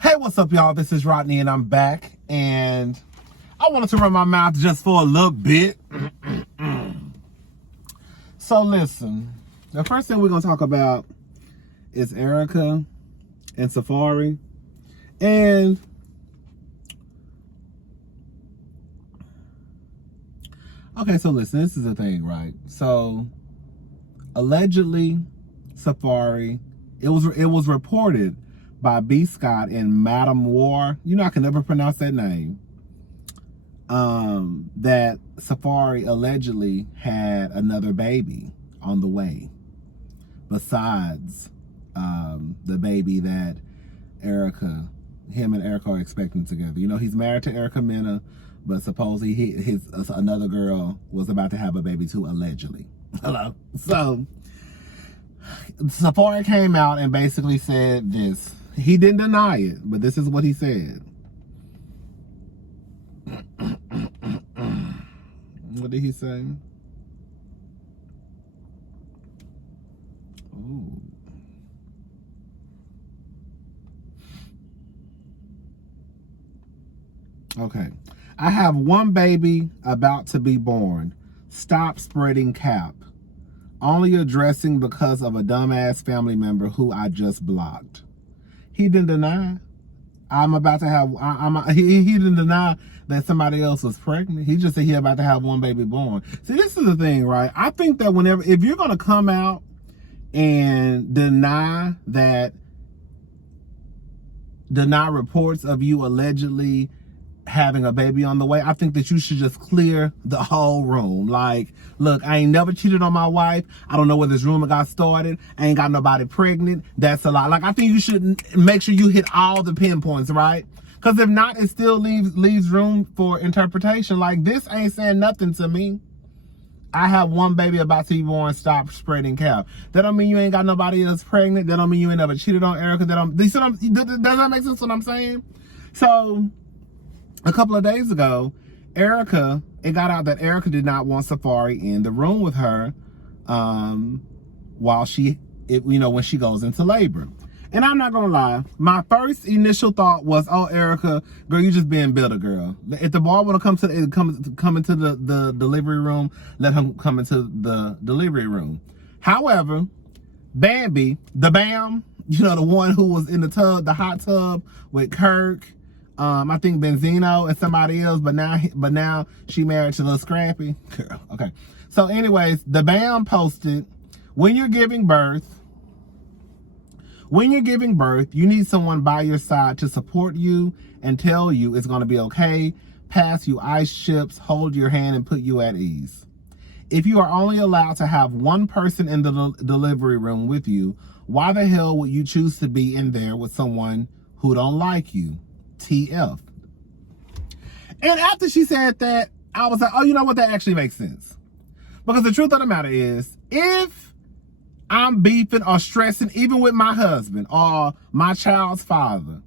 Hey, what's up, y'all? This is Rodney, and I'm back. And I wanted to run my mouth just for a little bit. So listen, the first thing we're going to talk about is Erica and Safaree. And okay, so listen, this is the thing, right? So allegedly, Safaree, it was reported by B. Scott and Madam War. You know, I can never pronounce that name. That Safaree allegedly had another baby on the way, besides the baby that him and Erica are expecting together. You know, he's married to Erica Mena, but supposedly his another girl was about to have a baby too, allegedly. Hello. So Safaree came out and basically said this. He didn't deny it, but this is what he said. What did he say? Ooh. Okay. I have one baby about to be born. Stop spreading cap. Only addressing because of a dumbass family member who I just blocked. He didn't deny. I'm about to have. He didn't deny that somebody else was pregnant. He just said he about to have one baby born. See, this is the thing, right? I think that if you're gonna come out and deny reports of you allegedly having a baby on the way, I think that you should just clear the whole room. Like, look, I ain't never cheated on my wife. I don't know where this rumor got started. I ain't got nobody pregnant. That's a lie. Like, I think you should make sure you hit all the pinpoints, right? Because if not, it still leaves room for interpretation. Like, this ain't saying nothing to me. I have one baby about to be born. Stop spreading cap. That don't mean you ain't got nobody else pregnant. That don't mean you ain't never cheated on Erica. Does that make sense what I'm saying? So a couple of days ago, it got out that Erica did not want Safaree in the room with her while when she goes into labor. And I'm not gonna lie, my first initial thought was, oh, Erica, girl, you just being bitter, girl. If the boy wanna come into the delivery room, let him come into the delivery room. However, Bambi, the Bam, the one who was in the hot tub with Kirk, I think Benzino and somebody else, but now she married to Lil Scrappy. Girl, okay. So anyways, the Bam posted, when you're giving birth, you need someone by your side to support you and tell you it's going to be okay, pass you ice chips, hold your hand, and put you at ease. If you are only allowed to have one person in the delivery room with you, why the hell would you choose to be in there with someone who don't like you? TF. And after she said that, I was like, oh, you know what? That actually makes sense. Because the truth of the matter is, if I'm beefing or stressing, even with my husband or my child's father,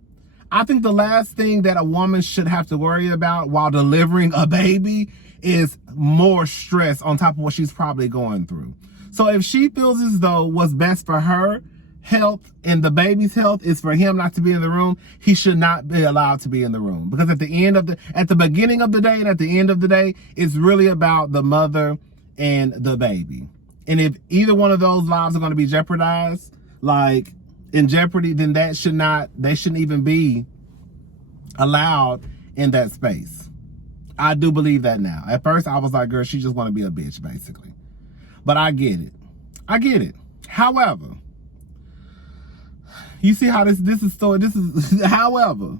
I think the last thing that a woman should have to worry about while delivering a baby is more stress on top of what she's probably going through. So if she feels as though what's best for her health and the baby's health is for him not to be in the room, he should not be allowed to be in the room. Because at the beginning of the day and at the end of the day, it's really about the mother and the baby. And if either one of those lives are going to be jeopardized, like in jeopardy, then they shouldn't even be allowed in that space. I do believe that now. At first I was like, girl, she just want to be a bitch, basically. But I get it. However, you see how this is, however,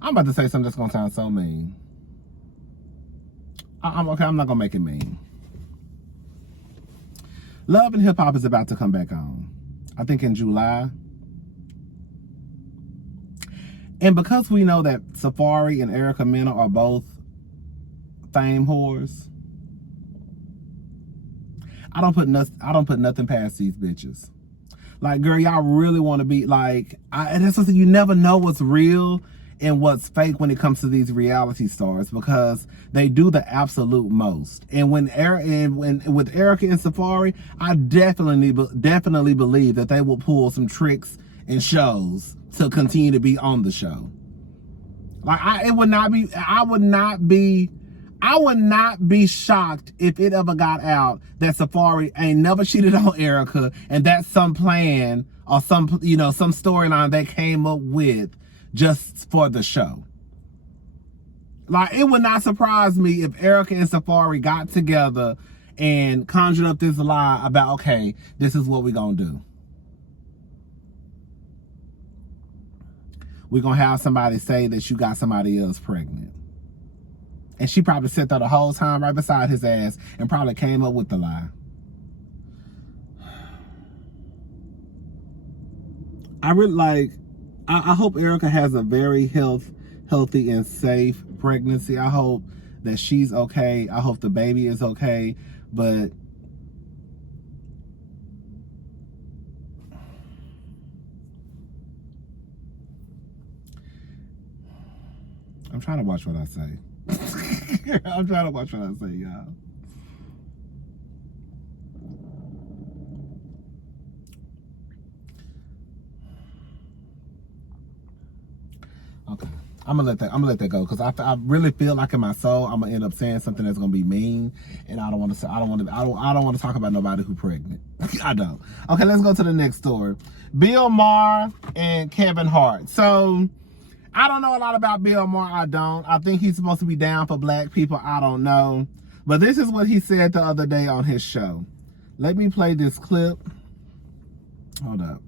I'm about to say something that's going to sound so mean. I'm not going to make it mean. Love and Hip Hop is about to come back on, I think in July. And because we know that Safaree and Erica Mena are both fame whores, I don't put nothing past these bitches. Like, girl, y'all really want to be like, and that's something you never know what's real and what's fake when it comes to these reality stars, because they do the absolute most. And with Erica and Safaree, I definitely believe that they will pull some tricks and shows to continue to be on the show. Like I would not be shocked if it ever got out that Safaree ain't never cheated on Erica, and that's some plan or some storyline they came up with just for the show. Like, it would not surprise me if Erica and Safaree got together and conjured up this lie about, okay, this is what we're gonna do. We're gonna have somebody say that you got somebody else pregnant. And she probably sat there the whole time right beside his ass and probably came up with the lie. I hope Erica has a very healthy and safe pregnancy. I hope that she's okay. I hope the baby is okay. But I'm trying to watch what I say. I'm trying to watch what I say, y'all. Okay, I'm gonna let that go because I really feel like in my soul I'm gonna end up saying something that's gonna be mean, and I don't want to talk about nobody who pregnant. I don't. Okay, let's go to the next story. Bill Maher and Kevin Hart. So I don't know a lot about Bill Maher. I don't. I think he's supposed to be down for black people. I don't know. But this is what he said the other day on his show. Let me play this clip. Hold up.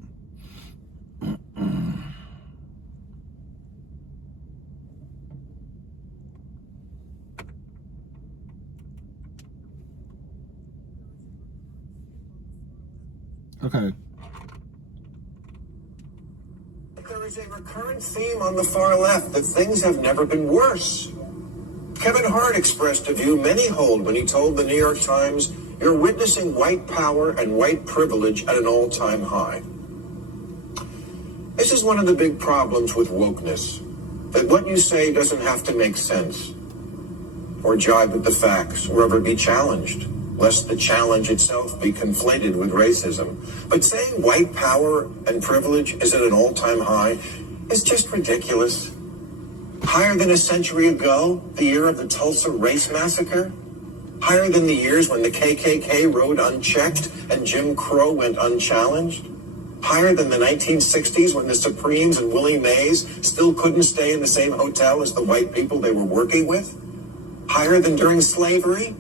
Okay. There is a recurrent theme on the far left that things have never been worse. Kevin Hart expressed a view many hold when he told the New York Times, "You're witnessing white power and white privilege at an all-time high." This is one of the big problems with wokeness, that what you say doesn't have to make sense or jibe with the facts or ever be challenged, lest the challenge itself be conflated with racism. But saying white power and privilege is at an all-time high is just ridiculous. Higher than a century ago, the year of the Tulsa Race Massacre? Higher than the years when the KKK rode unchecked and Jim Crow went unchallenged? Higher than the 1960s when the Supremes and Willie Mays still couldn't stay in the same hotel as the white people they were working with? Higher than during slavery?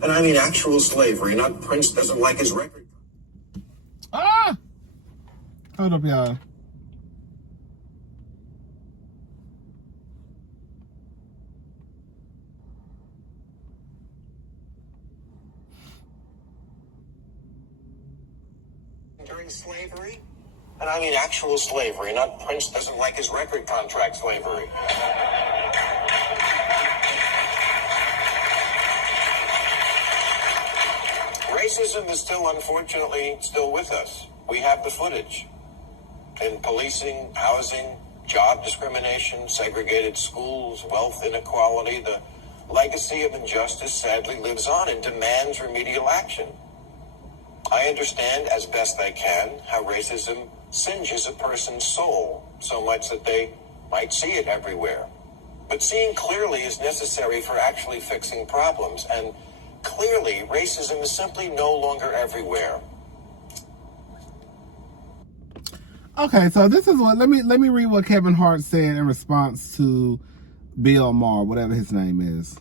And I mean actual slavery, not Prince doesn't like his record. Hold up, y'all. During slavery? And I mean actual slavery, not Prince doesn't like his record contract slavery. Racism is unfortunately still with us. We have the footage. In policing, housing, job discrimination, segregated schools, wealth inequality, the legacy of injustice sadly lives on and demands remedial action. I understand as best I can how racism singes a person's soul so much that they might see it everywhere. But seeing clearly is necessary for actually fixing problems, and clearly racism is simply no longer everywhere. Okay, so this is what let me read what Kevin Hart said in response to Bill Maher, whatever his name is.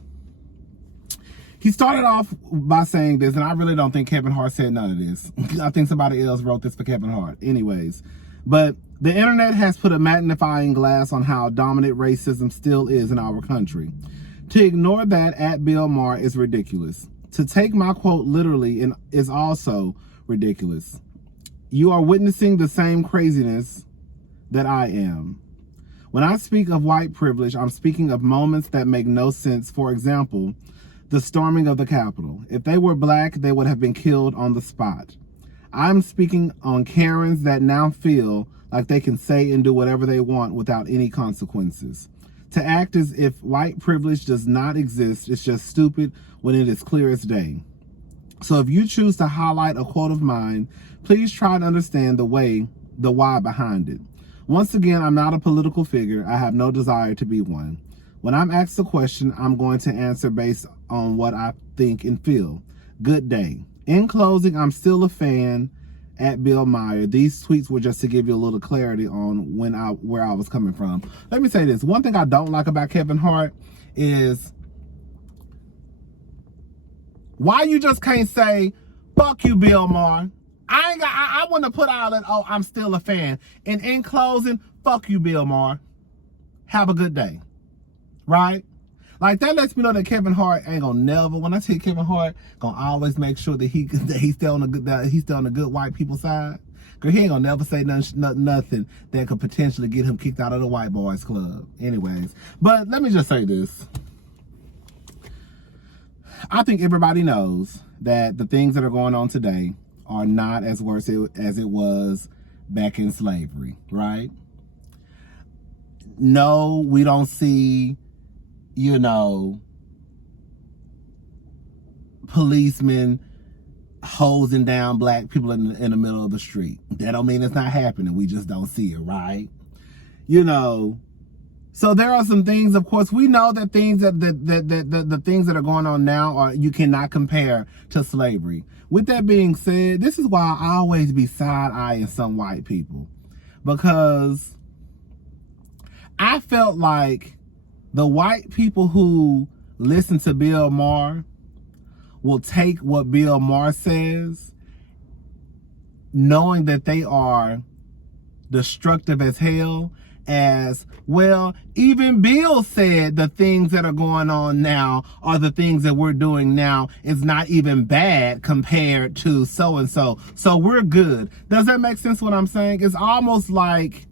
He started off by saying this, and I really don't think Kevin Hart said none of this. I think somebody else wrote this for Kevin Hart. Anyways, but the internet has put a magnifying glass on how dominant racism still is in our country. To ignore that at Bill Maher is ridiculous. To take my quote literally is also ridiculous. You are witnessing the same craziness that I am. When I speak of white privilege, I'm speaking of moments that make no sense. For example, the storming of the Capitol. If they were black, they would have been killed on the spot. I'm speaking on Karens that now feel like they can say and do whatever they want without any consequences. To act as if white privilege does not exist is just stupid when it is clear as day. So if you choose to highlight a quote of mine, please try to understand the way the why behind it. Once again, I'm not a political figure. I have no desire to be one. When I'm asked a question, I'm going to answer based on what I think and feel. Good day. In closing, I'm still a fan at Bill Maher. These tweets were just to give you a little clarity on where I was coming from. Let me say this. One thing I don't like about Kevin Hart is why you just can't say, fuck you, Bill Maher. I want to put out that, oh, I'm still a fan. And in closing, fuck you, Bill Maher. Have a good day. Right? Like, that lets me know that Kevin Hart ain't gonna never, when I say Kevin Hart, gonna always make sure that he's still on the good white people's side. Cause he ain't gonna never say nothing that could potentially get him kicked out of the white boys club. Anyways, but let me just say this. I think everybody knows that the things that are going on today are not as worse as it was back in slavery, right? No, we don't see, you know, policemen hosing down black people in the middle of the street. That don't mean it's not happening. We just don't see it, right? You know, so there are some things, of course, we know that things the things that are going on now are, you cannot compare to slavery. With that being said, this is why I always be side-eyeing some white people, because I felt like the white people who listen to Bill Maher will take what Bill Maher says, knowing that they are destructive as hell, as, well, even Bill said the things that are going on now are the things that we're doing now is not even bad compared to so-and-so. So we're good. Does that make sense what I'm saying? It's almost like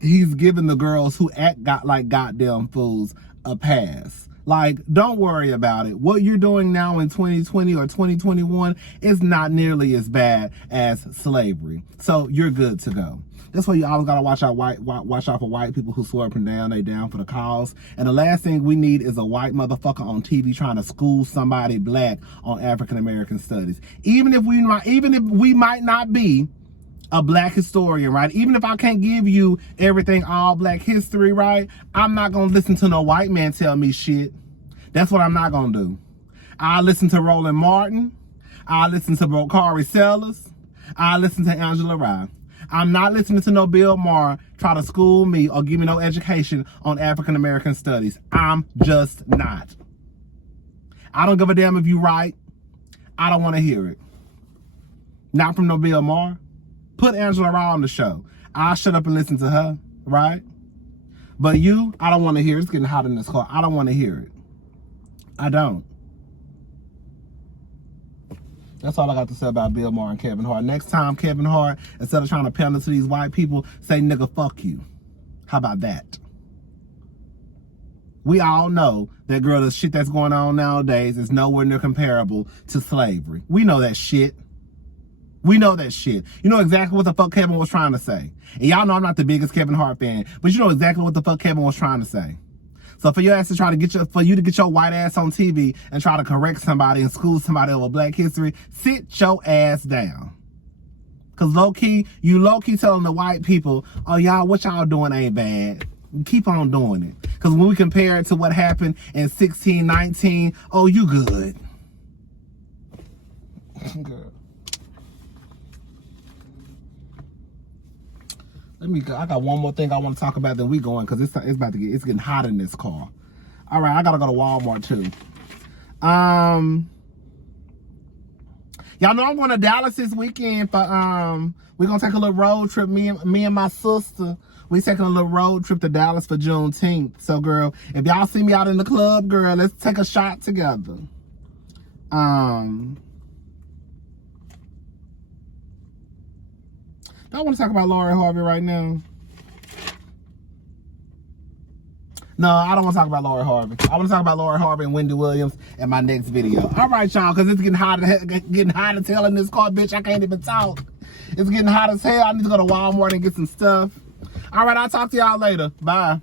he's giving the girls who act like goddamn fools a pass. Like, don't worry about it. What you're doing now in 2020 or 2021 is not nearly as bad as slavery. So you're good to go. That's why you always gotta watch out for white people who swear up and down they down for the cause. And the last thing we need is a white motherfucker on TV trying to school somebody black on African American studies. Even if we might not be a black historian, right? Even if I can't give you everything all black history, right? I'm not gonna listen to no white man tell me shit. That's what I'm not gonna do. I'll listen to Roland Martin. I'll listen to Bakari Sellers. I'll listen to Angela Rye. I'm not listening to no Bill Maher try to school me or give me no education on African American studies. I'm just not. I don't give a damn if you right. I don't want to hear it. Not from no Bill Maher. Put Angela Rye on the show. I'll shut up and listen to her, right? But you, I don't want to hear it. It's getting hot in this car. I don't want to hear it. I don't. That's all I got to say about Bill Maher and Kevin Hart. Next time, Kevin Hart, instead of trying to pander to these white people, say, nigga, fuck you. How about that? We all know that, girl, the shit that's going on nowadays is nowhere near comparable to slavery. We know that shit. We know that shit. You know exactly what the fuck Kevin was trying to say. And y'all know I'm not the biggest Kevin Hart fan, but you know exactly what the fuck Kevin was trying to say. So for your ass to try to for you to get your white ass on TV and try to correct somebody and school somebody over black history, sit your ass down. Cause you low-key telling the white people, oh, y'all, what y'all doing ain't bad. Keep on doing it. Cause when we compare it to what happened in 1619, oh, you good. Girl. I got one more thing I want to talk about, then we going, because it's getting hot in this car. All right, I gotta go to Walmart too. Y'all know I'm going to Dallas this weekend for we're gonna take a little road trip. Me and my sister, we taking a little road trip to Dallas for Juneteenth. So, girl, if y'all see me out in the club, girl, let's take a shot together. I want to talk about Lori Harvey right now. No, I don't want to talk about Lori Harvey. I want to talk about Lori Harvey and Wendy Williams in my next video. All right, y'all, because it's getting hot as hell in this car, bitch. I can't even talk. It's getting hot as hell. I need to go to Walmart and get some stuff. All right, I'll talk to y'all later. Bye.